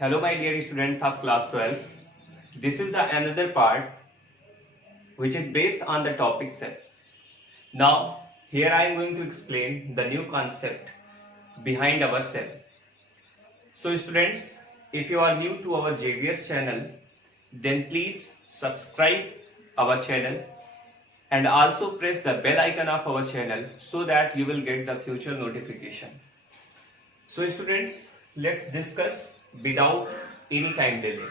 Hello my dear students of class 12. This is the another part which is based on the topic cell. Now here I am going to explain the new concept behind our cell. So students, if you are new to our JVS channel, then please subscribe our channel and also press the bell icon of our channel so that you will get the future notification. So students, let's discuss without any time delay.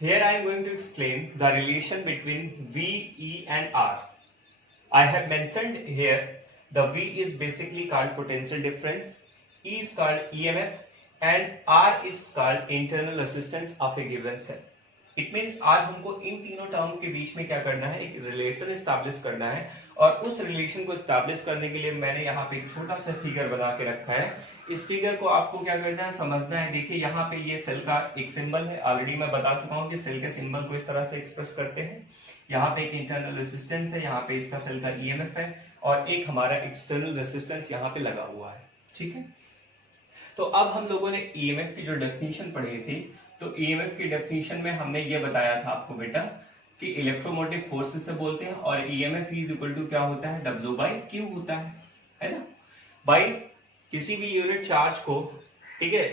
Here I am going to explain the relation between V, E and R. I have mentioned here the V is basically called potential difference, E is called EMF and R is called internal resistance of a given cell. It means आज हमको इन तीनों term के बीच में क्या करना है, एक relation establish करना है और उस रिलेशन को एस्टैब्लिश करने के लिए मैंने यहाँ पे एक छोटा सा फिगर बना के रखा है। इस फिगर को आपको क्या करना है, समझना है। देखिए यहाँ पे ये सेल का एक सिंबल है, ऑलरेडी मैं बता चुका हूँ कि सेल के सिंबल को इस तरह से एक्सप्रेस करते हैं। यहाँ पे एक इंटरनल रेसिस्टेंस है, यहाँ पे इसका सेल का ईएमएफ है और एक हमारा एक्सटर्नल रेसिस्टेंस यहाँ पे लगा हुआ है। ठीक है, तो अब हम लोगों ने ईएमएफ की जो डेफिनेशन पढ़ी थी, तो ईएमएफ की डेफिनेशन में हमने ये बताया था आपको बेटा कि इलेक्ट्रोमोटिव फोर्स से बोलते हैं और ईएमएफ इज इक्वल टू क्या होता है, W/Q होता है ना। भाई किसी भी यूनिट चार्ज को, ठीक है,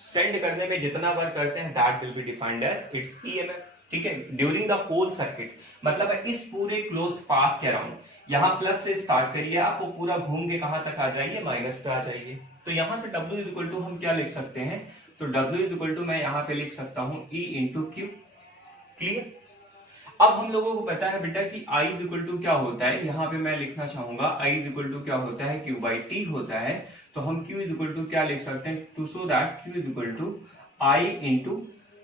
सेंड करने में जितना वर्क करते हैं that will be defined as its EMF. ठीक है, ड्यूरिंग द होल सर्किट, मतलब इस पूरे क्लोज्ड पाथ के अराउंड, यहाँ प्लस से स्टार्ट करिए आप, वो पूरा घूम के कहां तक आ जाइए, माइनस पे आ जाइए। तो यहां से W इज इक्वल टू हम क्या लिख सकते हैं, तो W इज इक्वल टू मैं यहाँ पे लिख सकता हूं E इंटू क्यू। क्लियर। अब हम लोगों को पता है बेटा कि I इज इक्वल टू क्या होता है, यहाँ पे मैं लिखना चाहूंगा I इज इक्वल टू क्या होता है, Q/T होता है। तो हम Q इज इक्वल टू क्या लिख सकते हैं, to so that Q is equal to I into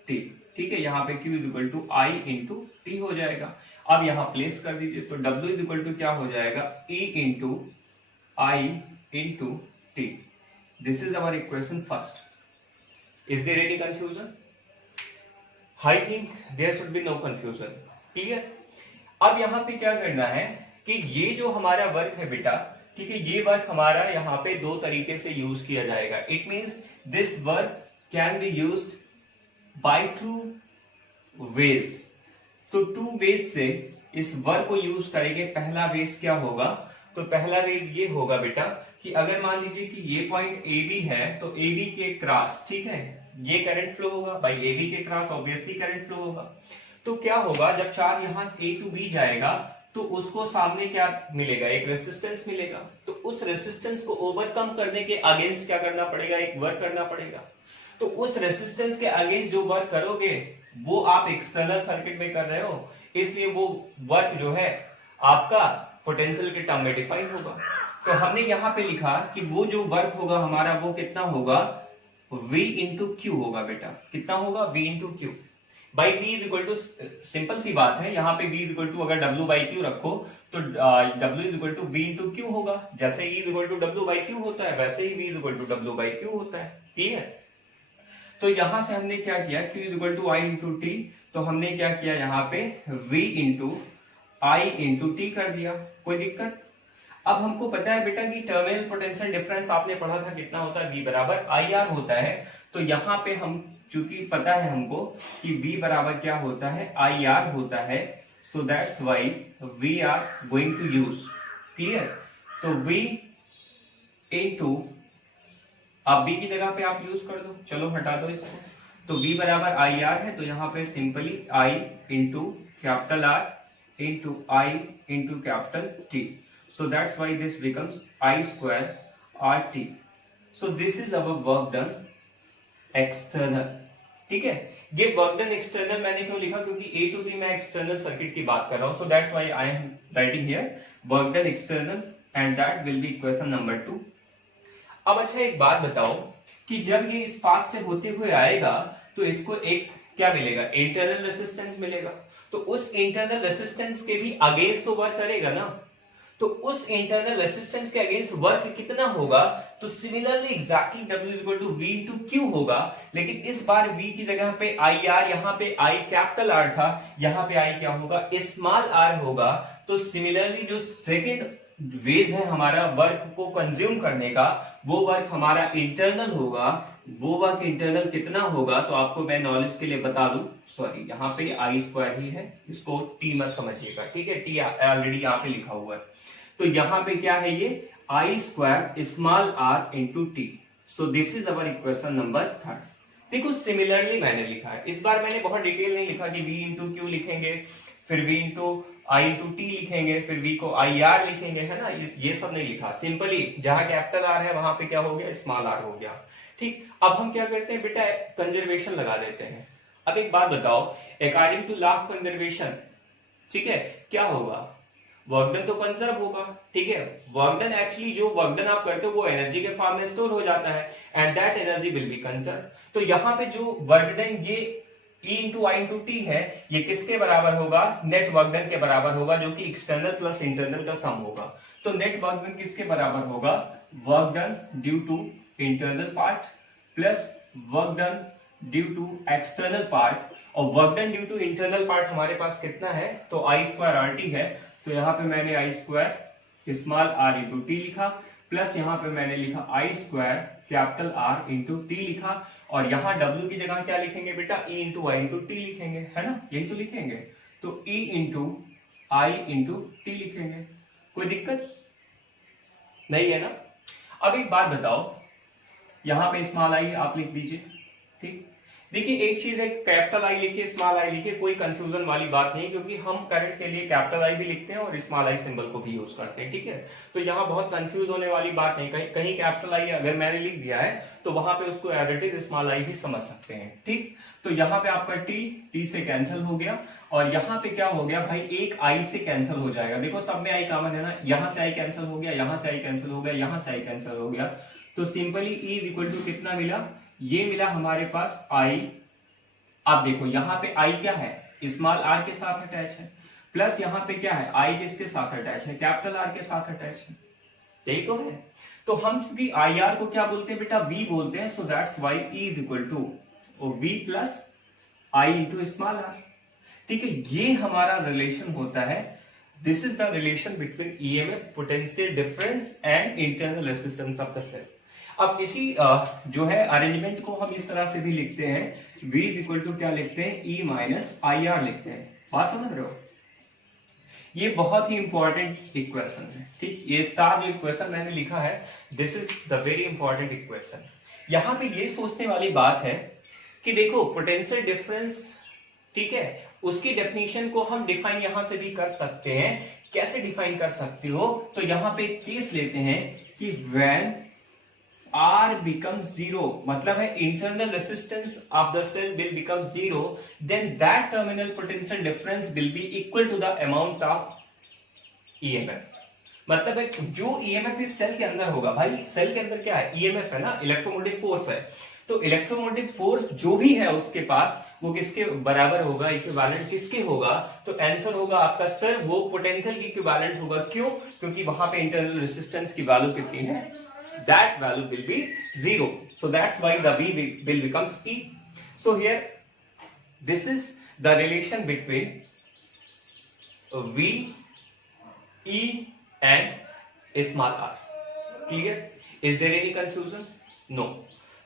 T। ठीक है, यहाँ पे Q is equal to I into T हो जाएगा। अब यहाँ प्लेस कर दीजिए, तो W इज इक्वल टू क्या हो जाएगा, E into I into T। This is our equation first. Is there any confusion? I think there should be no confusion. Clear? अब यहाँ पे क्या करना है कि ये जो हमारा वर्क है बेटा, ठीक है, ये वर्क हमारा यहाँ पे दो तरीके से यूज किया जाएगा। It means this work can be used by two ways. तो टू वेज से इस वर्क को यूज करेंगे। पहला वेज क्या होगा, तो पहला वेज ये होगा बेटा कि अगर मान लीजिए कि ये पॉइंट ए बी है, तो ए बी के क्रॉस, ठीक है, ये करंट फ्लो होगा। भाई ए बी के क्रॉस ऑब्वियसली करंट फ्लो होगा। तो क्या होगा, जब चार्ज यहां से ए टू बी जाएगा तो उसको सामने क्या मिलेगा, एक रेसिस्टेंस मिलेगा। तो उस रेसिस्टेंस को ओवरकम करने के अगेंस्ट क्या करना पड़ेगा, एक वर्क करना पड़ेगा। तो उस रेसिस्टेंस के अगेंस्ट जो वर्क करोगे वो आप एक्सटर्नल सर्किट में कर रहे हो, इसलिए वो वर्क जो है आपका पोटेंशियल के टर्म में डिफाइन होगा। तो हमने यहाँ पे लिखा कि वो जो वर्क होगा हमारा वो कितना होगा, V इंटू क्यू होगा बेटा। कितना होगा, V into Q. By V is equal to, simple सी बात है, यहाँ पे V इज इक्वल टू अगर W/Q रखो तो W is equal to V into Q होगा। जैसे E is equal to W/Q होता है वैसे ही V is equal to W/Q होता है। क्लियर। तो यहां से हमने क्या किया, Q is equal to I into T, तो हमने क्या किया, यहाँ पे V into I into T कर दिया। कोई दिक्कत। अब हमको पता है बेटा कि टर्मिनल पोटेंशियल डिफरेंस आपने पढ़ा था कितना होता है, V बराबर IR होता है। तो यहाँ पे हम चूंकि पता है हमको कि V बराबर क्या होता है, IR होता है, so that's why we are going to use. Clear. तो V इंटू, अब B की जगह पे आप यूज कर दो, चलो हटा दो इसको। तो V बराबर IR है, तो यहाँ पे simply I into capital R into I into capital T। So that's why this becomes I square RT. So this is our work done external. ठीक है, ये वर्क डन एक्सटर्नल मैंने क्यों लिखा, क्योंकि A to B मैं external circuit की बात कर रहा हूं। So that's why I am writing here work done external and that will be question number 2. अब अच्छा एक बात बताओ कि जब ये इस पाथ से होते हुए आएगा तो इसको एक क्या मिलेगा, इंटरनल रेसिस्टेंस मिलेगा। तो उस इंटरनल रेसिस्टेंस के भी अगेंस्ट तो वर्क करेगा ना। तो उस इंटरनल रेसिस्टेंस के अगेंस्ट वर्क कितना होगा, तो similarly exactly W equal to V into Q होगा। लेकिन इस बार V की जगह पे IR, यहाँ पे I कैपिटल R था, यहाँ पे I क्या होगा, स्मॉल r होगा। तो सिमिलरली जो सेकंड वेज है हमारा वर्क को कंज्यूम करने का, वो वर्क हमारा इंटरनल होगा। वो वर्क इंटरनल कितना होगा, तो आपको मैं नॉलेज के लिए बता दूं, सॉरी यहाँ पे आई स्क्वायर ही है, इसको टी मत समझिएगा, ठीक है, टी ऑलरेडी यहाँ पे लिखा हुआ है। तो यहाँ पे क्या है, ये I square small r into t. So this is our equation number 3। देखो सिमिलरली मैंने लिखा है, इस बार मैंने बहुत डिटेल नहीं लिखा कि v इंटू क्यू लिखेंगे, फिर v इंटू आई इंटू टी लिखेंगे, फिर v को आई आर लिखेंगे, है ना, ये सब नहीं लिखा। सिंपली जहां कैपिटल आर है वहां पे क्या हो गया, स्मॉल आर हो गया। ठीक, अब हम क्या करते हैं बेटा, कंजर्वेशन लगा देते हैं। अब एक बात बताओ, according to law of conservation, ठीक है, क्या होगा, वर्क डन तो कंजर्व होगा, ठीक है। वर्क डन एक्चुअली जो वर्क डन आप करते हो वो एनर्जी के फॉर्म में स्टोर हो जाता है, and that energy will be conserve. तो यहाँ पे जो वर्क डन ये E इंटू आई इंटू टी है, ये किसके बराबर होगा, नेट वर्क डन के बराबर होगा, जो कि एक्सटर्नल प्लस इंटरनल का सम होगा। तो नेट वर्क डन किसके बराबर होगा, work done due to internal part plus work done due to external part. और work done due to internal part हमारे पास कितना है, तो आई स्क्वायर आर टी है। तो यहाँ पे मैंने I square small r into t लिखा, प्लस यहाँ पे मैंने लिखा I square capital R into t लिखा, और यहाँ W की जगह क्या लिखेंगे बेटा, E इंटू आई इंटू टी लिखेंगे, है ना, यही तो लिखेंगे। तो E इंटू आई इंटू टी लिखेंगे, कोई दिक्कत नहीं है ना। अब एक बात बताओ, यहाँ पे स्मॉल आई आप लिख दीजिए, ठीक। देखिए एक चीज है, कैपिटल आई लिखिए स्मॉल आई लिखिए, कोई कंफ्यूजन वाली बात नहीं, क्योंकि हम करंट के लिए कैपिटल आई भी लिखते हैं और स्मॉल आई सिंबल को भी यूज करते हैं, ठीक है। तो यहाँ बहुत कंफ्यूज होने वाली बात नहीं, कहीं कहीं कैपिटल आई अगर मैंने लिख दिया है तो वहां पे उसको as it is small I भी समझ सकते हैं, ठीक। तो यहाँ पे आपका टी से कैंसिल हो गया, और यहाँ पे क्या हो गया भाई, एक आई से कैंसिल हो जाएगा। देखो सब में आई कॉमन है ना, यहाँ से आई कैंसिल हो गया, यहाँ से आई कैंसिल हो गया, यहाँ से आई कैंसिल हो गया। तो simply E is equal to कितना मिला, ये मिला हमारे पास आई। अब देखो यहाँ पे आई क्या है, स्मॉल आर के साथ अटैच है, प्लस यहाँ पे क्या है, आई किसके साथ अटैच है, कैपिटल आर के साथ अटैच है, यही तो है। तो हम चूंकि आई आर को क्या बोलते हैं बेटा, वी बोलते हैं, so that's why E is equal to V plus I into small r, ठीक है। ये हमारा रिलेशन होता है, this is the relation between EMF, potential difference and internal resistance of the cell. अब इसी जो है अरेंजमेंट को हम इस तरह से भी लिखते हैं, V इक्वल टू क्या लिखते हैं, E माइनस आई आर लिखते हैं, बात समझ रहे हो। ये बहुत ही इंपॉर्टेंट इक्वेशन है, ठीक। ये स्टार जो इक्वेशन मैंने लिखा है, this is the very important equation. यहाँ पे ये सोचने वाली बात है कि देखो पोटेंशियल डिफरेंस, ठीक है, उसकी डेफिनेशन को हम डिफाइन यहां से भी कर सकते हैं। कैसे डिफाइन कर सकते हो, तो यहाँ पे एक केस लेते हैं कि व्हेन R becomes zero, मतलब है internal resistance of the cell will become zero, then that terminal potential difference will be equal to the amount of EMF. मतलब है जो ईएमएफ इस सेल के अंदर होगा, भाई सेल के अंदर क्या है, ईएमएफ है ना, इलेक्ट्रोमोटिव फोर्स है। तो इलेक्ट्रोमोटिव फोर्स जो भी है उसके पास, वो किसके बराबर होगा, इक्विवेलेंट किसके होगा, तो आंसर होगा आपका सर वो पोटेंशियल की इक्विवेलेंट होगा। क्यों, क्योंकि वहां पे इंटरनल रेसिस्टेंस की वैल्यू कितनी है, that value will be 0, so that's why the V will becomes E. So here this is the relation between V, E and small r. Clear? Is there any confusion? No.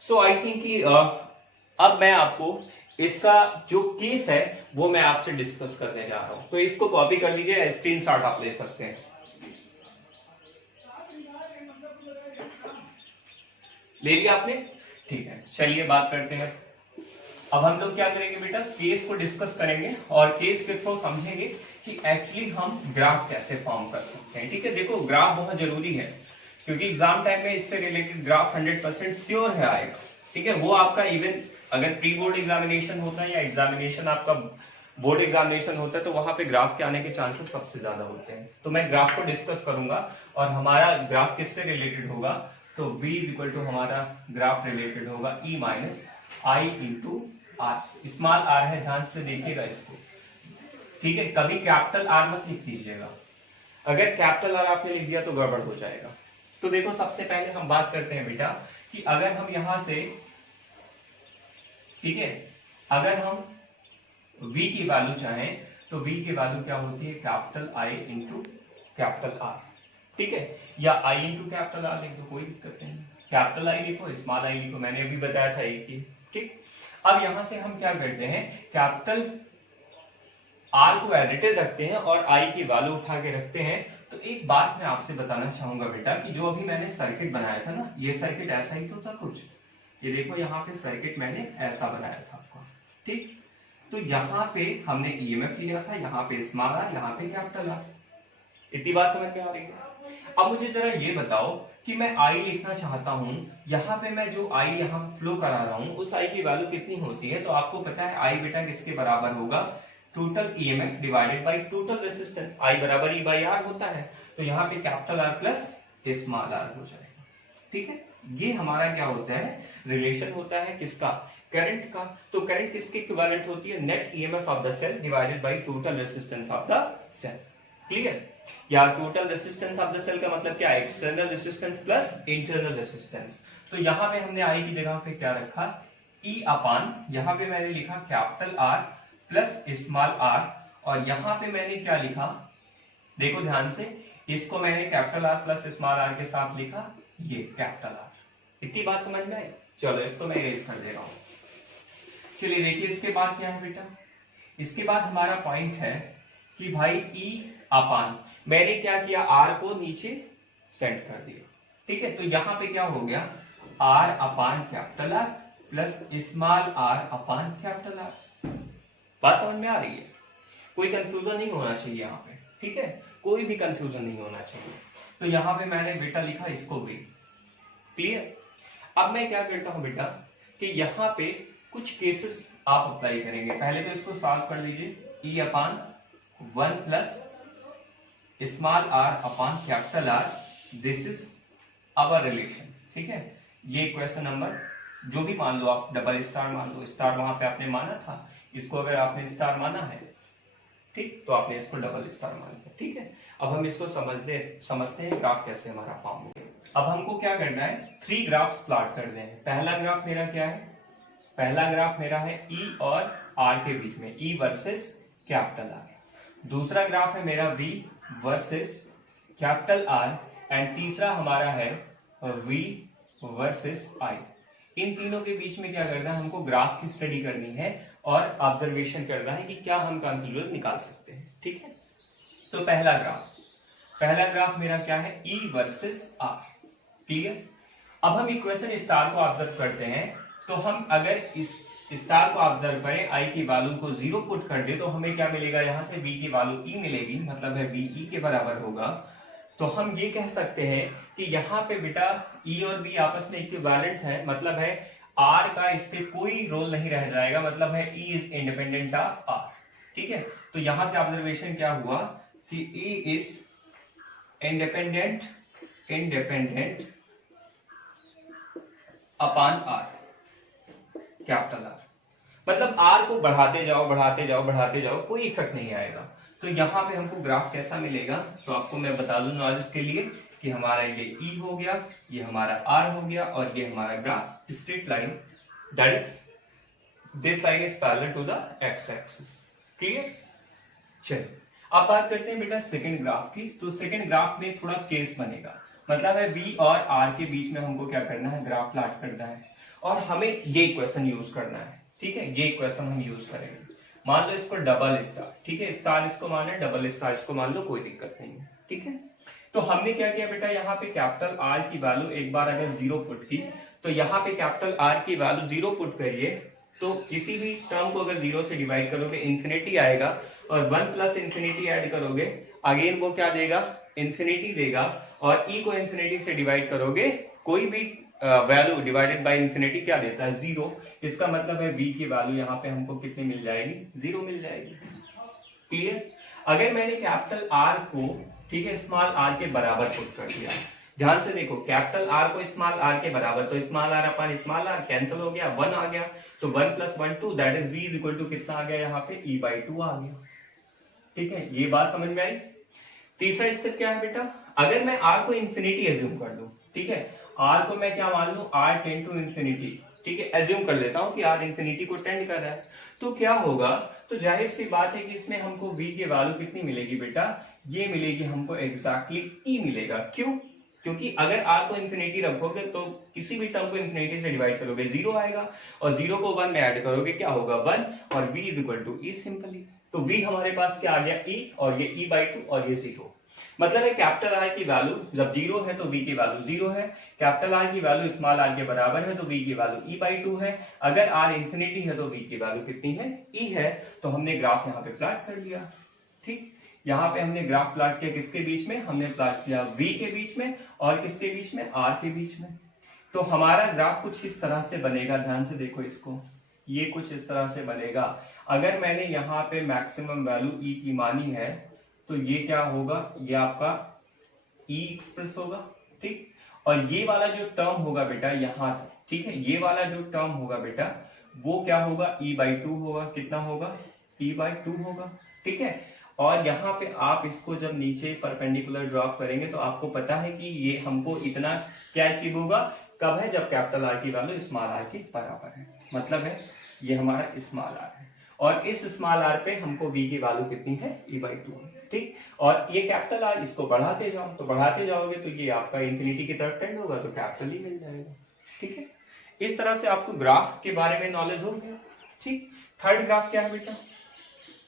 So I think कि अब मैं आपको इसका जो case है वो मैं आपसे डिस्कस करने जा रहा हूं, तो इसको कॉपी कर लीजिए, स्क्रीनशॉट आप ले सकते हैं। ले लिया आपने, ठीक है, चलिए बात करते हैं। अब हम लोग क्या करेंगे बेटा, केस को डिस्कस करेंगे और केस के थ्रू समझेंगे कि एक्चुअली हम ग्राफ कैसे फॉर्म कर सकते हैं, ठीक है। देखो ग्राफ बहुत जरूरी है, क्योंकि एग्जाम टाइम में इससे रिलेटेड ग्राफ 100% श्योर है आएगा, ठीक है। वो आपका इवन अगर प्री बोर्ड एग्जामिनेशन होता है या एग्जामिनेशन आपका बोर्ड एग्जामिनेशन होता है, तो वहां पे ग्राफ के आने के चांसेस सबसे ज्यादा होते हैं। तो मैं ग्राफ को डिस्कस करूंगा, और हमारा ग्राफ किससे रिलेटेड होगा, तो V इक्वल टू हमारा ग्राफ रिलेटेड होगा E minus I into R. Small r है, ध्यान से देखिएगा इसको, ठीक है। कभी कैपिटल आर मत लिख दीजिएगा, अगर कैपिटल आर आपने लिख दिया तो गड़बड़ हो जाएगा। तो देखो सबसे पहले हम बात करते हैं बेटा कि अगर हम यहां से, ठीक है, अगर हम V की वैल्यू चाहें तो V की वैल्यू क्या होती है, capital I into capital R. ठीक है, या आई इंटू कैपिटल आर लिख दो, कोई दिक्कत नहीं। कैपिटल आई लिखो, स्मॉल आई लिखो, मैंने अभी बताया था एक ही। ठीक, अब यहां से हम क्या करते हैं, कैपिटल आर को एडिटेड रखते हैं और आई की वैल्यू उठा के रखते हैं। तो एक बात मैं आपसे बताना चाहूंगा बेटा, कि जो अभी मैंने सर्किट बनाया था ना, ये सर्किट ऐसा ही तो था कुछ, ये देखो यहाँ पे सर्किट मैंने ऐसा बनाया था आपको। ठीक, तो यहाँ पे हमने ईएमएफ लिया था, यहाँ पे स्मॉल आर, यहाँ पे कैपिटल आर। इतनी बात समझ में आ रही है? अब मुझे जरा ये बताओ कि मैं आई लिखना चाहता हूं, यहाँ पे मैं जो आई यहाँ फ्लो करा रहा हूं, उस आई की वैल्यू कितनी होती है? तो आपको पता है आई बेटा किसके बराबर होगा, total EMF divided by total resistance, I बराबर ई बाई आर होता है। तो यहाँ पे capital R plus small r हो जाएगा। ठीक है, ये हमारा क्या होता है, रिलेशन होता है किसका, करंट का। तो करंट किसके इक्विवेलेंट होती है, net EMF of the cell divided by total resistance of the cell. Clear? या total resistance of the cell का मतलब क्या है, external resistance plus internal resistance. तो यहाँ पे हमने आई की जगह पे क्या रखा, ई अपान, यहाँ पे मैंने लिखा capital R plus small r, और यहाँ पे मैंने क्या लिखा, देखो ध्यान से, इसको मैंने capital R plus small r के साथ लिखा, ये कैपिटल आर। इतनी बात समझ में आई? चलो इसको मैं इरेज कर दे रहा हूं। चलिए देखिए इसके बाद क्या है बेटा, इसके बाद हमारा पॉइंट है कि भाई ई अपान, मैंने क्या किया, आर को नीचे सेट कर दिया। ठीक है, तो यहां पे क्या हो गया, R upon capital R plus small r upon capital R. बात समझ में आ रही है? कोई कंफ्यूजन नहीं होना चाहिए यहाँ पे। ठीक है, कोई भी कंफ्यूजन नहीं होना चाहिए। तो यहाँ पे मैंने बेटा लिखा इसको भी। क्लियर? अब मैं क्या करता हूं बेटा, कि यहाँ पे कुछ केसेस आप अप्लाई करेंगे। पहले तो इसको सॉल्व कर लीजिए, E upon 1 plus small r upon capital R, this is our relation. ठीक है, ये क्वेश्चन नंबर जो भी मान लो आप, डबल स्टार मान लो, स्टार वहां पे आपने माना था, इसको अगर आपने स्टार माना है, ठीक, तो आपने इसको डबल स्टार मान लिया। ठीक है, अब हम इसको समझते हैं ग्राफ कैसे हमारा फॉर्म होगा। अब हमको क्या करना है, 3 ग्राफ्स प्लॉट करने हैं। पहला ग्राफ मेरा क्या है, पहला ग्राफ मेरा है ई और आर के बीच में, ई वर्सेस कैपिटल आर। दूसरा ग्राफ है मेरा V versus capital R, and तीसरा हमारा है वी वर्सेस आई। इन तीनों के बीच में क्या करना है, हमको ग्राफ की स्टडी करनी है और ऑब्जर्वेशन करना है कि क्या हम कंक्लूजन निकाल सकते हैं। ठीक है, तो पहला ग्राफ मेरा क्या है, ई वर्सेस आर। क्लियर? अब हम इक्वेशन स्टार को ऑब्जर्व करते हैं, तो हम अगर इस स्टार को ऑब्जर्व करें, आई की वैल्यू को 0 पुट कर दे, तो हमें क्या मिलेगा, यहां से v की वैल्यू e मिलेगी, मतलब है v e के बराबर होगा। तो हम ये कह सकते हैं कि यहाँ पे बेटा e और v आपस में इक्विवेलेंट है, मतलब है r का इस पे कोई रोल नहीं रह जाएगा, मतलब है e is independent of r। ठीक है, तो यहां से ऑब्जर्वेशन क्या हुआ कि e is independent upon r capital R, मतलब आर को बढ़ाते जाओ, कोई इफेक्ट नहीं आएगा। तो यहाँ पे हमको ग्राफ कैसा मिलेगा, तो आपको मैं बता दूं नॉलेज के लिए कि हमारा ये ई हो गया, ये हमारा आर हो गया, और ये हमारा graph straight line, that is this line is parallel to the X axis. Clear? चलिए अब बात करते हैं बेटा सेकंड ग्राफ की। तो सेकंड ग्राफ में थोड़ा केस बनेगा, मतलब है बी और आर के बीच में हमको क्या करना है, ग्राफ प्लॉट करना है, और हमें ये इक्वेशन यूज करना है। ठीक है, ये इक्वेशन हम यूज करेंगे। मान लो इसको डबल स्टार, ठीक है, स्टार इसको मान है, डबल स्टार इसको मान लो, कोई दिक्कत नहीं है। ठीक है, तो हमने क्या किया बेटा, यहाँ पे कैपिटल आर की वैल्यू एक बार अगर 0 पुट की, तो यहाँ पे कैपिटल आर की वैल्यू 0 पुट करिए, तो किसी भी टर्म को अगर 0 से डिवाइड करोगे इन्फिनिटी आएगा, और 1 प्लस इन्फिनिटी ऐड करोगे, अगेन वो क्या देगा, इन्फिनिटी देगा, और ई को इन्फिनिटी से डिवाइड करोगे, कोई भी वैल्यू डिवाइडेड बाय इन्फिनिटी क्या देता है, 0। इसका मतलब है v की वैल्यू यहाँ पे हमको कितनी मिल जाएगी, 0 मिल जाएगी। क्लियर? अगर मैंने कैपिटल आर को, ठीक है, स्मॉल आर के बराबर पुट कर दिया, ध्यान से देखो, कैपिटल आर को स्मॉल आर के बराबर, तो small r upon small r cancel हो गया, 1 आ गया, तो 1 plus 1 2, that is v is equal to कितना आ गया, यहाँ पे e बाई 2 आ गया। ठीक है, ये बात समझ में आई। तीसरा स्टेप क्या है बेटा, अगर मैं r को इन्फिनिटी एज्यूम कर लूं, ठीक है, r को मैं क्या मान लू, r टेंड टू इन्फिनिटी, ठीक है, एज्यूम कर लेता हूं कि r इंफिनिटी को टेंड कर रहा है, तो क्या होगा, तो जाहिर सी बात है कि इसमें हमको v की वैल्यू कितनी मिलेगी बेटा, ये मिलेगी हमको एग्जैक्टली e मिलेगा। क्यों? क्योंकि अगर r को इंफिनिटी रखोगे तो किसी भी टर्म को इंफिनिटी से डिवाइड करोगे 0 आएगा, और 0 को 1 में ऐड करोगे क्या होगा 1, और v is equal to e simply. तो v हमारे पास क्या आ गया e, और ये e/2 और ये 0। मतलब है कैपिटल R की वैल्यू जब 0 है तो v की वैल्यू 0 है, कैपिटल R की वैल्यू स्मॉल r के बराबर है तो v की वैल्यू e/2 है, अगर r इंफिनिटी है तो v की वैल्यू कितनी है, e है। तो हमने ग्राफ यहाँ पे प्लॉट कर लिया। ठीक, यहाँ पे हमने ग्राफ प्लॉट किया किसके बीच में, हमने प्लॉट किया v के बीच में और किसके बीच में, r के बीच में। तो हमारा ग्राफ कुछ इस तरह से बनेगा, ध्यान से देखो इसको, ये कुछ इस तरह से बनेगा। अगर मैंने यहाँ पे मैक्सिमम वैल्यू e की मानी है तो ये क्या होगा, ये आपका e एक्सप्रेस होगा। ठीक, और ये वाला जो टर्म होगा बेटा यहाँ तक, ठीक है, ये वाला जो टर्म होगा बेटा वो क्या होगा, e/2 होगा। कितना होगा, e/2 होगा। ठीक है, और यहाँ पे आप इसको जब नीचे परपेंडिकुलर ड्रॉप करेंगे तो आपको पता है कि ये हमको इतना क्या अचीव होगा, कब है, जब कैपिटल R की वैल्यू स्मॉल r के बराबर है। मतलब है ये हमारा स्मॉल r है, और इस स्मॉल r पे हमको v की वैल्यू कितनी है, e/2। ठीक, और ये कैपिटल R इसको बढ़ाते जाओ, तो बढ़ाते जाओगे तो ये आपका इंफिनिटी की तरफ टेंड होगा तो कैपिटल ही मिल जाएगा। ठीक है, इस तरह से आपको ग्राफ के बारे में नॉलेज हो गया। ठीक, थर्ड ग्राफ क्या है बेटा,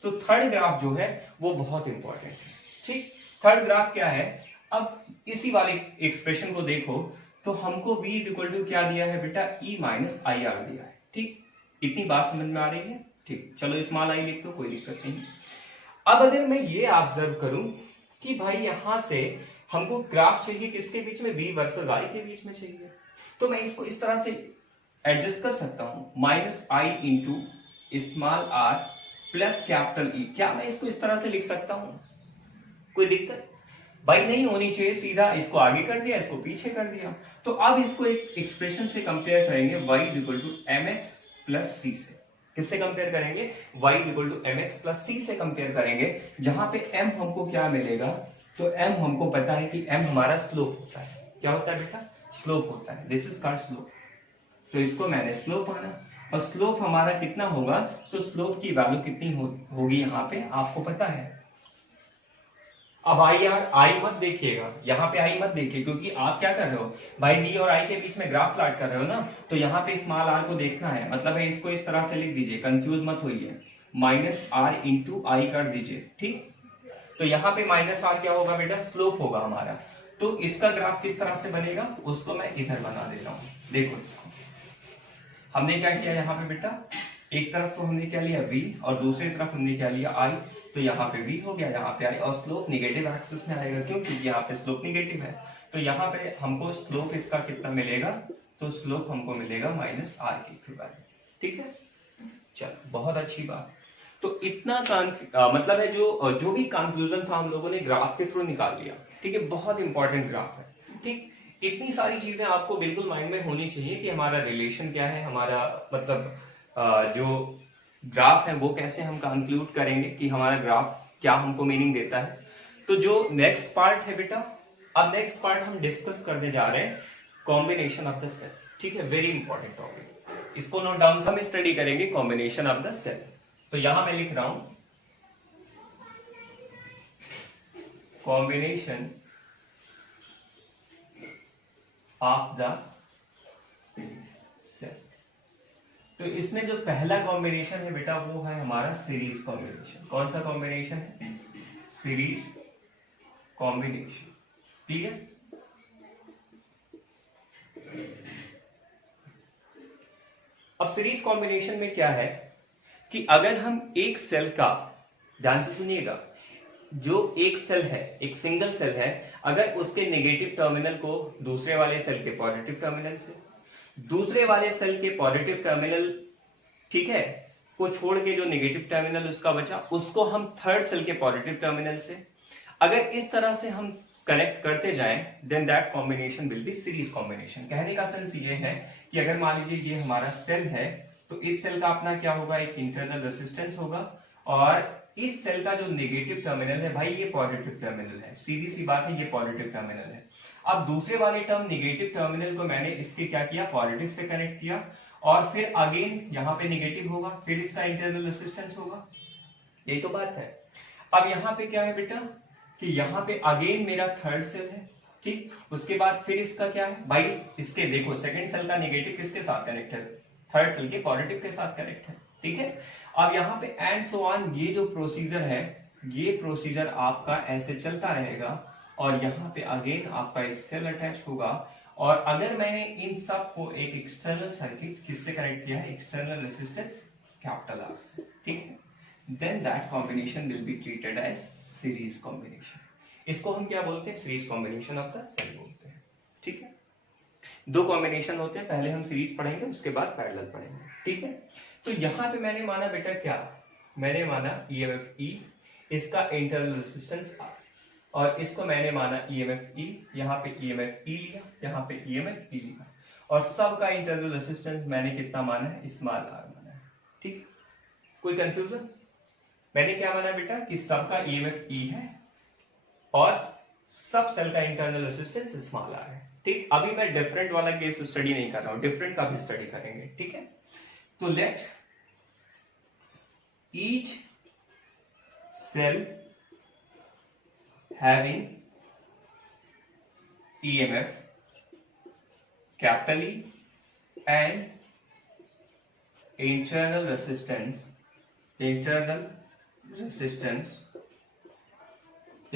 तो थर्ड ग्राफ जो है वो बहुत इंपॉर्टेंट है। ठीक, थर्ड ग्राफ क्या है, अब इसी वाले एक्सप्रेशन को देखो तो हमको v इक्वल टू क्या दिया है बेटा, e माइनस आई आर दिया है। ठीक, इतनी बात समझ में आ रही है। ठीक, चलो स्मॉल आई लिख दो, कोई दिक्कत नहीं। अब अगर मैं ये ऑब्जर्व करूं कि भाई यहां से हमको ग्राफ चाहिए किसके बीच में, v वर्सेस i के बीच में चाहिए, तो मैं इसको इस तरह से एडजस्ट कर सकता हूं, minus I into small r plus capital E। क्या मैं इसको इस तरह से लिख सकता हूं, कोई दिक्कत भाई नहीं होनी चाहिए। सीधा इसको आगे कर दिया, इसको पीछे कर दिया। तो अब इसको एक एक्सप्रेशन से कंपेयर करेंगे, y equal to mx plus c से। किससे कंपेयर करेंगे, y equal to mx plus c से कंपेयर करेंगे, जहां पे m हमको क्या मिलेगा, तो m हमको पता है कि m हमारा स्लोप होता है। क्या होता है बेटा, स्लोप होता है, दिस इज कॉल्ड स्लोप। तो इसको मैंने स्लोप माना, और स्लोप हमारा कितना होगा, तो स्लोप की वैल्यू कितनी होगी यहाँ पे आपको पता है। अब आई मत देखिएगा, यहाँ पे आई मत देखिए, क्योंकि आप क्या कर रहे हो भाई, v और i के बीच में ग्राफ प्लॉट कर रहे हो ना, तो यहाँ पे स्मॉल r को देखना है। मतलब है इसको इस तरह से लिख दीजिए, कंफ्यूज मत होइए, माइनस r इंटू आई कर दीजिए। ठीक, तो यहाँ पे माइनस r क्या होगा बेटा, स्लोप होगा हमारा। तो इसका ग्राफ किस तरह से बनेगा, उसको मैं इधर बना देता हूँ। देखो इसको, हमने क्या किया यहाँ पे बेटा, एक तरफ तो हमने क्या लिया v, और दूसरी तरफ हमने क्या लिया i। तो यहाँ पे v हो गया, यहाँ पे i, और स्लोप निगेटिव एक्सिस में आएगा। क्यों, क्योंकि यहाँ पे स्लोप निगेटिव है। तो यहाँ पे हमको स्लोप इसका कितना मिलेगा, तो स्लोप हमको मिलेगा माइनस r के इक्विवेलेंट। ठीक है, चलो बहुत अच्छी बात। तो इतना मतलब है जो भी कंक्लूजन था हम लोगों ने ग्राफ के थ्रू निकाल लिया। ठीक है, बहुत इंपॉर्टेंट ग्राफ है। ठीक, इतनी सारी चीजें आपको बिल्कुल माइंड में होनी चाहिए कि हमारा रिलेशन क्या है, हमारा मतलब जो ग्राफ है वो कैसे हम कंक्लूड करेंगे कि हमारा ग्राफ क्या हमको मीनिंग देता है। तो जो नेक्स्ट पार्ट है बेटा, अब नेक्स्ट पार्ट हम डिस्कस करने जा रहे हैं कॉम्बिनेशन ऑफ द सेल। ठीक है, वेरी इंपॉर्टेंट टॉपिक, इसको नोट डाउन, हम स्टडी करेंगे कॉम्बिनेशन ऑफ द सेल। तो यहां मैं लिख रहा हूं कॉम्बिनेशन ऑफ द सेल। तो इसमें जो पहला कॉम्बिनेशन है बेटा वो है हमारा सीरीज कॉम्बिनेशन। कौन सा कॉम्बिनेशन है, सीरीज कॉम्बिनेशन। ठीक है, अब सीरीज कॉम्बिनेशन में क्या है कि अगर हम एक सेल का, ध्यान से सुनिएगा, जो एक सेल है, एक सिंगल सेल है, अगर उसके नेगेटिव टर्मिनल को दूसरे वाले सेल के पॉजिटिव टर्मिनल से, दूसरे वाले सेल के पॉजिटिव टर्मिनल, ठीक है, को छोड़ के जो नेगेटिव टर्मिनल उसका बचा, उसको हम थर्ड सेल के पॉजिटिव टर्मिनल से, अगर इस तरह से हम कनेक्ट करते जाएं, then that combination will be series combination. कहने का सेंस ये है कि अगर मान लीजिए ये हमारा सेल है, तो इस सेल का अपना क्या होगा, एक इंटरनल रेजिस्टेंस होगा, और इस सेल का जो नेगेटिव टर्मिनल है भाई ये पॉजिटिव टर्मिनल है, सीधी सी बात है, ये पॉजिटिव टर्मिनल है। अब दूसरे वाले टर्म नेगेटिव टर्मिनल को मैंने इसके क्या किया, पॉजिटिव से कनेक्ट किया, और फिर अगेन यहाँ पे नेगेटिव होगा, फिर इसका इंटरनल रेसिस्टेंस होगा, यही तो बात है। अब यहाँ पे क्या है बेटा कि यहाँ पे अगेन मेरा थर्ड सेल है, ठीक, उसके बाद फिर इसका क्या है भाई, इसके देखो सेकंड सेल का नेगेटिव किसके साथ कनेक्ट है, थर्ड सेल के पॉजिटिव के साथ कनेक्ट है, ठीक है। अब यहाँ पे एंड सो ऑन, ये जो प्रोसीजर है, ये प्रोसीजर आपका ऐसे चलता रहेगा और यहाँ पे अगेन आपका एक सेल अटैच होगा। और अगर मैंने इन सब को एक एक्सटर्नल सर्किट किससे कनेक्ट किया है, एक्सटर्नल रेसिस्टेंस कैपिटल आर से, ठीक है, then that combination will be treated as series combination. इसको हम क्या बोलते हैं, series combination of the cell बोलते हैं, ठीक है। दो कॉम्बिनेशन होते हैं, पहले हम सीरीज पढ़ेंगे उसके बाद पैरेलल पढ़ेंगे, ठीक है। तो यहाँ पे मैंने माना बेटा क्या, मैंने माना ईएमएफ ई, इसका इंटरनल रेसिस्टेंस आर, और इसको मैंने माना ईएमएफ ई, यहाँ पे ईएमएफ ई लिया, यहाँ पे ईएमएफ ई लिया, और सबका इंटरनल रेसिस्टेंस मैंने कितना माना है, स्मॉल आर माना है, ठीक। कोई कंफ्यूजन, मैंने क्या माना बेटा कि सबका ईएमएफ ई है और सब सेल का इंटरनल रेसिस्टेंस स्मॉल आर है, ठीक। अभी मैं डिफरेंट वाला केस स्टडी नहीं कर रहा हूं, डिफरेंट का भी स्टडी करेंगे, ठीक है। तो let each cell having EMF capital E and internal resistance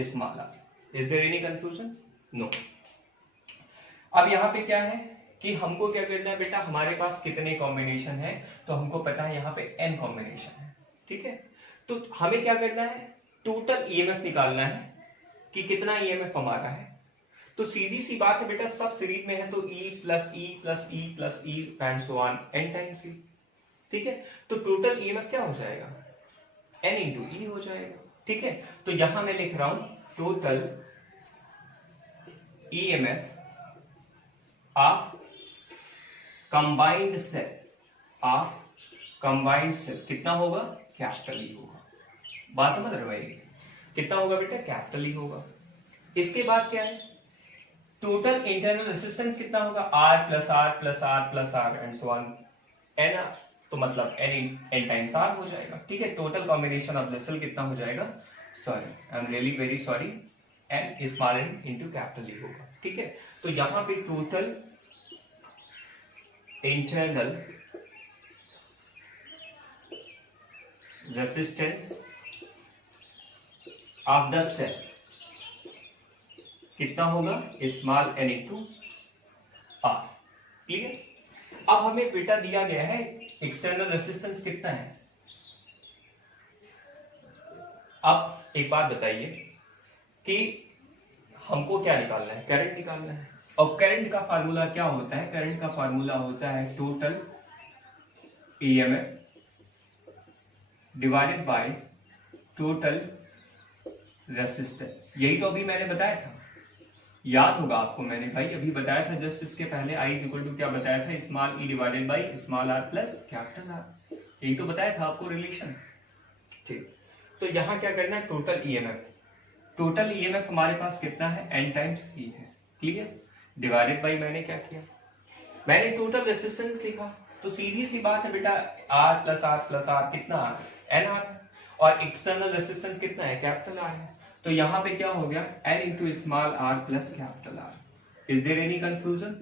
small r. Is there any confusion? No. अब यहां पे क्या है कि हमको क्या करना है बेटा, हमारे पास कितने कॉम्बिनेशन है, तो हमको पता है यहाँ पे n कॉम्बिनेशन है, ठीक है। तो हमें क्या करना है, टोटल ईएमएफ निकालना है कि कितना ईएमएफ हमारा है। तो सीधी सी बात है बेटा, सब सीरीज में है तो E plus E plus E plus E and so on n times E, ठीक है। तो टोटल ईएमएफ क्या हो जाएगा, n इंटू E हो जाएगा, ठीक है। तो यहां मैं लिख रहा हूं total EMF of combined cell कितना होगा, कैपिटल E होगा। बात समझ रहे भाई, कितना होगा बेटा, कैपिटल E होगा। इसके बाद क्या है, टोटल इंटरनल रेसिस्टेंस कितना होगा, R plus R plus R plus R and so on NR, तो मतलब N टाइम्स R हो जाएगा, ठीक है। Total combination of the cell कितना हो जाएगा, sorry I am really very sorry, N small n into capital E होगा, ठीक है। तो यहां पे total internal resistance of the cell कितना होगा, small n into R, clear. अब हमें बेटा दिया गया है एक्सटर्नल रेसिस्टेंस कितना है। अब एक बात बताइए कि हमको क्या निकालना है, करंट निकालना है, और करंट का फार्मूला क्या होता है, करंट का फार्मूला होता है total EMF divided by total resistance. यही तो अभी मैंने बताया था, याद होगा आपको, मैंने भाई अभी बताया था जस्ट इसके पहले I इक्वल टू क्या बताया था, small E divided by small r plus capital R, यही तो बताया था आपको रिलेशन, ठीक। तो यहां क्या करना है, टोटल ईएमएफ हमारे पास कितना है, n टाइम्स E है, क्लियर। डिवाइडेड बाय मैंने क्या किया, मैंने टोटल रेसिस्टेंस लिखा, तो सीधी सी बात है बेटा, R प्लस R कितना NR, और एक्सटर्नल रेसिस्टेंस कितना है, कैपिटल R है। तो यहां पे क्या हो गया, n into small r plus capital R। Is there any confusion,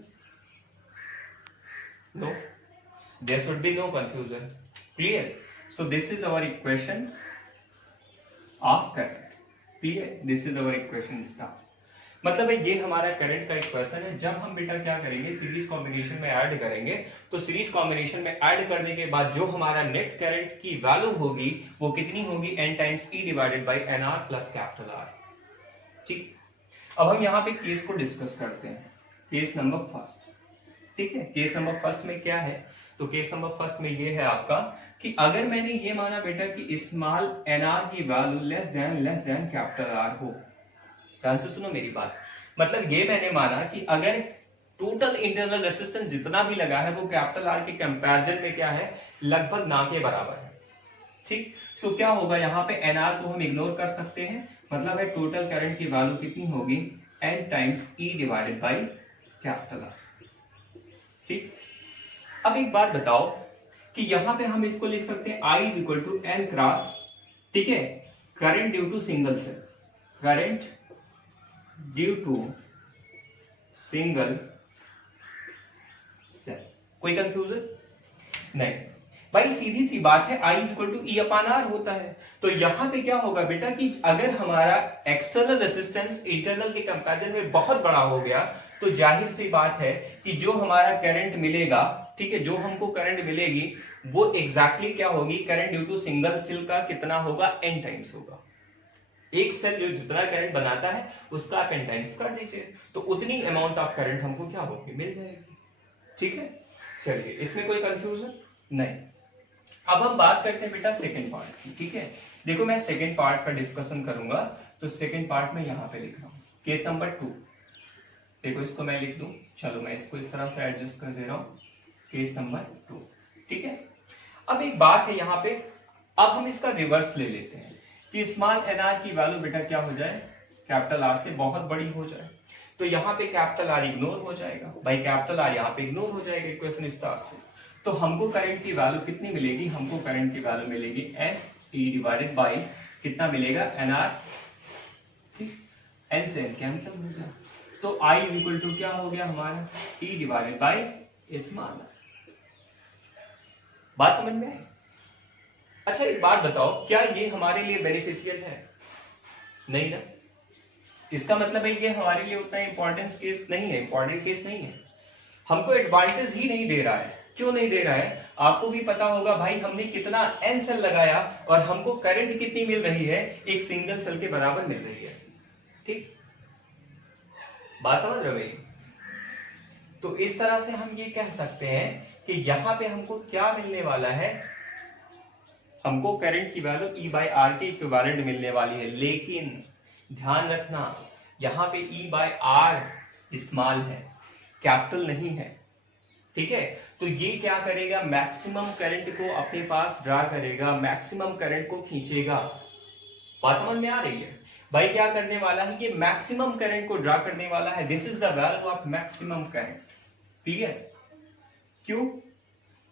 no, there should be no confusion, clear. So this is our equation of current, clear, this is our equation star. मतलब है ये हमारा current का equation है। जब हम बेटा क्या करेंगे, सीरीज कॉम्बिनेशन में ऐड करेंगे, तो सीरीज कॉम्बिनेशन में ऐड करने के बाद जो हमारा नेट करंट की वैल्यू होगी वो कितनी होगी, n times E divided by NR plus capital R, ठीक। अब हम यहाँ पे केस को डिस्कस करते हैं, केस नंबर फर्स्ट, ठीक है। केस नंबर फर्स्ट में क्या है, तो केस नंबर फर्स्ट में ये है आपका कि अगर मैंने ये माना बेटा कि स्मॉल NR की value less than capital R हो, ध्यान से सुनो मेरी बात, मतलब ये मैंने माना कि अगर टोटल इंटरनल रेसिस्टेंस जितना भी लगा है वो कैपिटल R के कंपैरिजन में क्या है, लगभग ना के बराबर है, ठीक। तो क्या होगा, यहाँ पे NR को हम इग्नोर कर सकते हैं, मतलब है टोटल करंट की वैल्यू कितनी होगी, n times E divided by capital R, ठीक। अब एक बात बताओ कि यहां पे हम इसको लिख सकते हैं I equal to N cross, ठीक है, current due to single cell, current due to single cell. कोई कंफ्यूजन नहीं भाई, सीधी सी बात है, I equal to E upon R होता है। तो यहां पे क्या होगा बेटा कि अगर हमारा एक्सटर्नल रेजिस्टेंस इंटरनल के कंपैरिजन में बहुत बड़ा हो गया तो जाहिर सी बात है कि जो हमारा करंट मिलेगा, ठीक है, जो हमको करंट मिलेगी वो एग्जैक्टली क्या होगी, current due to single cell का कितना होगा, n टाइम्स होगा। एक सेल जो जितना करंट बनाता है उसका आप n टाइम्स कर दीजिए तो उतनी अमाउंट ऑफ करंट हमको क्या होगी, मिल जाएगी। ठीक है, चलिए इसमें कोई कंफ्यूजन नहीं। अब हम बात करते हैं बेटा सेकंड पार्ट की। ठीक है, देखो मैं सेकंड पार्ट का डिस्कशन करूंगा तो सेकंड पार्ट में यहां पे लिख रहा हूं केस नंबर 2। देखो इसको मैं लिख दूं, चलो मैं इसको इस तरह से एडजस्ट कर दे रहा हूं, केस नंबर 2। ठीक है, अब एक बात है यहां पे, अब हम इसका रिवर्स ले लेते हैं कि स्मॉल एन आर की वैल्यू बेटा क्या हो जाए, कैपिटल आर से बहुत बड़ी हो जाए। तो यहाँ पे कैपिटल आर इग्नोर हो जाएगा भाई, कैपिटल आर यहाँ पे इग्नोर हो जाएगा इक्वेशन स्टार से। तो हमको करंट की वैल्यू कितनी मिलेगी, हमको करंट की वैल्यू मिलेगी एन ई डिवाइडेड बाई कितना मिलेगा, एन आर। ठीक, एन से एन कैंसिल हो गया तो आई इक्वल टू क्या हो गया हमारा, ई डिवाइडेड बाई स्मॉल। बात समझ में आई? अच्छा एक बात बताओ, क्या ये हमारे लिए बेनिफिशियल है? नहीं ना, इसका मतलब है ये हमारे लिए उतना इंपॉर्टेंस केस नहीं है, इंपॉर्टेंट केस नहीं है, हमको एडवांटेज ही नहीं दे रहा है। क्यों नहीं दे रहा है, आपको भी पता होगा भाई, हमने कितना एन सेल लगाया और हमको करंट कितनी मिल रही है, एक सिंगल सेल के बराबर मिल रही है। ठीक, बात समझ रहे हो मेरी? तो इस तरह से हम ये कह सकते हैं कि यहां पे हमको क्या मिलने वाला है, हमको करंट की वैल्यू ई बाई आर के इक्विवेलेंट मिलने वाली है। लेकिन ध्यान रखना यहां पे ई बाई आर स्मॉल है, कैपिटल नहीं है। ठीक है, तो ये क्या करेगा, मैक्सिमम करंट को अपने पास ड्रा करेगा, मैक्सिमम करंट को खींचेगा। बात समझ में आ रही है भाई? क्या करने वाला है, ये मैक्सिमम करंट को ड्रा करने वाला है। This is the value of maximum current. ठीक है, क्यों?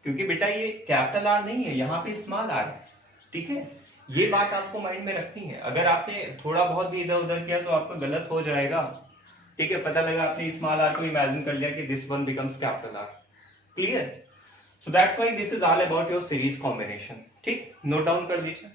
क्योंकि बेटा ये कैपिटल आर नहीं है, यहाँ पे स्मॉल आर है। ठीक है, ये बात आपको माइंड में रखनी है। अगर आपने थोड़ा बहुत भी इधर उधर किया तो आपका गलत हो जाएगा। ठीक है, पता लगा आपने स्मॉल आर को इमेजिन कर लिया कि this one becomes capital R. Clear? So that's why this is all about your series combination. ठीक, नोट डाउन कर दीजिए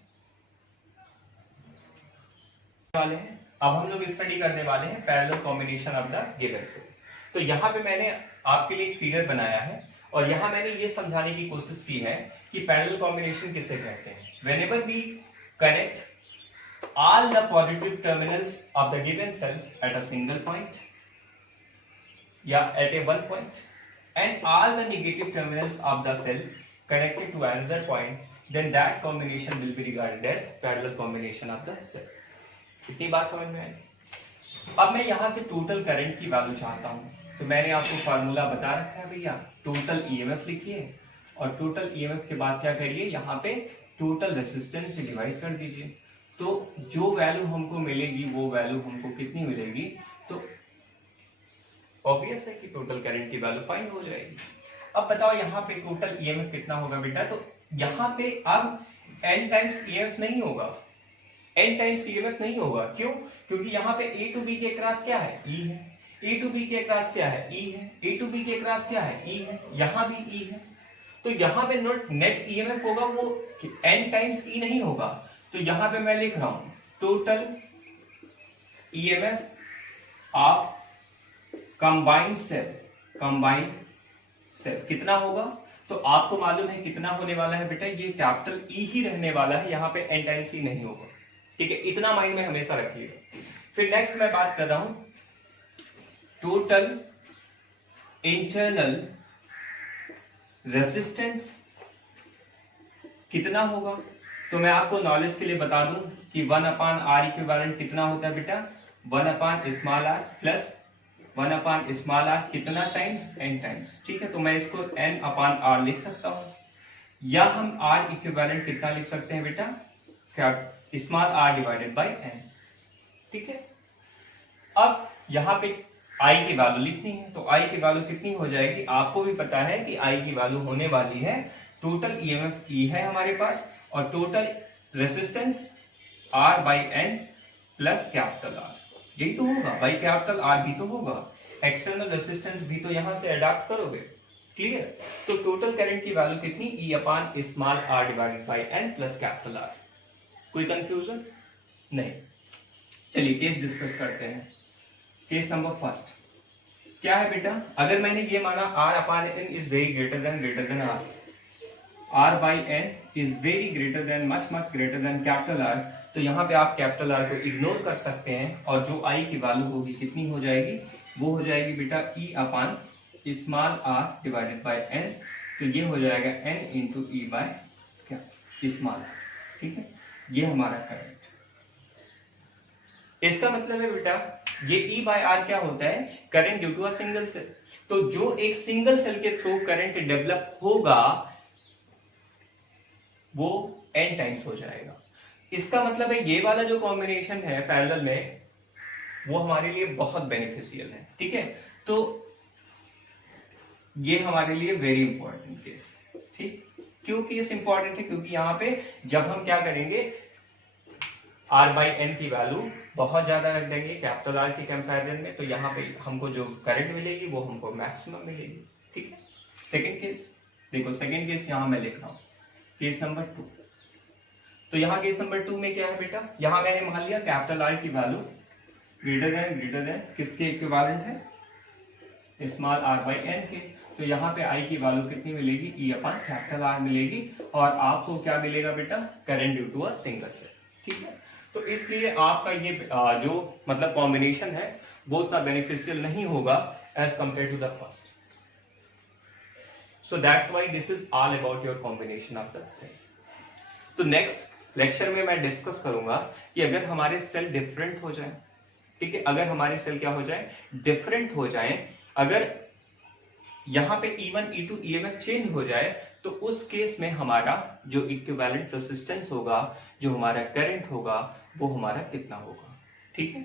वाले हैं। अब हम लोग स्टडी करने वाले हैं parallel combination of the given set. तो यहाँ पे मैंने आपके लिए एक फिगर बनाया है और यहाँ मैंने ये समझाने की कोशिश की है कि पैरेलल कॉम्बिनेशन किसे कहते हैं। Whenever we connect all the positive terminals of the given cell at a single point at a one point and all the negative terminals of the cell connected to another point, then that combination will be regarded as parallel combination of the cell. इतनी बात समझ में आई? अब मैं यहां से total current की value चाहता हूं, तो मैंने आपको फार्मूला बता रखा है भैया, टोटल ईएमएफ लिखिए और टोटल ईएमएफ के बाद क्या करिए, यहाँ पे टोटल रेजिस्टेंस से डिवाइड कर दीजिए। तो जो वैल्यू हमको मिलेगी वो वैल्यू हमको कितनी मिलेगी, तो ऑब्वियस है कि टोटल करंट की वैल्यू फाइंड हो जाएगी। अब बताओ यहाँ पे टोटल ईएमएफ कितना होगा बेटा, तो यहाँ पे अब n टाइम्स ईएमएफ नहीं होगा, n टाइम्स ईएमएफ नहीं होगा। क्यों? क्योंकि यहाँ पे a टू b के क्रॉस क्या है, E है, a टू b के क्रॉस क्या है, E है, a टू b के क्रॉस क्या है, E है, यहाँ भी E है। तो यहाँ पे नेट ईएमएफ होगा वो n टाइम्स E नहीं होगा। तो यहां पे मैं लिख रहा हूं total EMF of combined cell कितना होगा, तो आपको मालूम है कितना होने वाला है बेटा, ये कैपिटल ई ही रहने वाला है, यहां पे एन टाइम्स ई नहीं होगा। ठीक है, इतना माइंड में हमेशा रखिएगा। फिर नेक्स्ट मैं बात कर रहा हूं टोटल इंटरनल रेजिस्टेंस कितना होगा। तो मैं आपको नॉलेज के लिए बता दूं कि 1 अपान आर इक्विवेलेंट कितना होता है बेटा, 1 अपान स्मॉल आर प्लस 1 अपान स्मॉल आर कितना टाइम्स, n टाइम्स। ठीक है, तो मैं इसको n अपान आर लिख सकता हूं, या हम आर इक्विवेलेंट कितना लिख सकते हैं बेटा, small are divided by n। ठीक है, अब यहां पे आई की वैल्यू लिखनी है, तो आई की वैल्यू कितनी हो जाएगी, आपको भी पता है कि आई की वैल्यू होने वाली है, टोटल ईएमएफ ई है हमारे पास और total resistance R by N plus capital R, यही तो होगा, बाई कैपिटल आर भी तो होगा, एक्सटर्नल रेसिस्टेंस भी तो यहां से अडॉप्ट करोगे। क्लियर? तो टोटल करंट की वैल्यू कितनी, E upon small are divided by N plus capital R. कोई कंफ्यूजन नहीं? चलिए केस डिस्कस करते हैं। केस नंबर फर्स्ट क्या है बेटा, अगर मैंने ये माना R upon N is very greater than R by N is very greater than much greater than capital R, तो यहाँ पे आप कैपिटल आर को इग्नोर कर सकते हैं और जो आई की वैल्यू होगी कितनी हो जाएगी, वो हो जाएगी बेटा E upon small are divided by n, तो ये हो जाएगा एन इंटू ई बाय क्या स्मॉल। ठीक है, ये हमारा करंट। इसका मतलब है बेटा ये ई बाय आर क्या होता है, current due to a single cell. तो जो एक सिंगल सेल के थ्रू करंट डेवलप होगा वो n टाइम्स हो जाएगा। इसका मतलब है ये वाला जो कॉम्बिनेशन है पैरेलल में वो हमारे लिए बहुत बेनिफिशियल है। ठीक है, तो ये हमारे लिए वेरी इंपॉर्टेंट केस। ठीक, क्यों केस इंपॉर्टेंट है, क्योंकि यहां पे जब हम क्या करेंगे r बाई एन की वैल्यू बहुत ज्यादा रख देंगे कैपिटल आर के कंपैरिजन में, तो यहाँ पे हमको जो करंट मिलेगी वो हमको मैक्सिमम मिलेगी। ठीक है, सेकंड केस देखो, सेकंड केस यहां मैं लिख रहा हूं, केस नंबर 2। तो यहाँ केस नंबर 2 में क्या है बेटा, यहां मैंने मान लिया कैपिटल आर की वैल्यू ग्रेटर देन किसके इक्विवेलेंट है, स्मॉल आर बाई एन के, तो यहाँ पे आई की वैल्यू कितनी मिलेगी, ई अपान कैपिटल आर मिलेगी, और आपको क्या मिलेगा बेटा, current due to a single cell. ठीक है, तो इसलिए आपका ये जो मतलब कॉम्बिनेशन है वो उतना बेनिफिशियल नहीं होगा as compare to the first. So that's why this is all about your combination of the cell. तो नेक्स्ट लेक्चर में मैं डिस्कस करूंगा कि अगर हमारे सेल डिफरेंट हो जाए, ठीक है, अगर हमारे सेल क्या हो जाए, डिफरेंट हो जाए, अगर यहां पे E1 E2 EMF चेंज हो जाए, तो उस केस में हमारा जो इक्विवेलेंट रेजिस्टेंस होगा, जो हमारा करंट होगा, वो हमारा कितना होगा। ठीक है,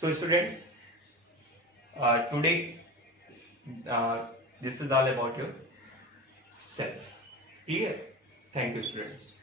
so students today this is all about your cells. Clear? Thank you students.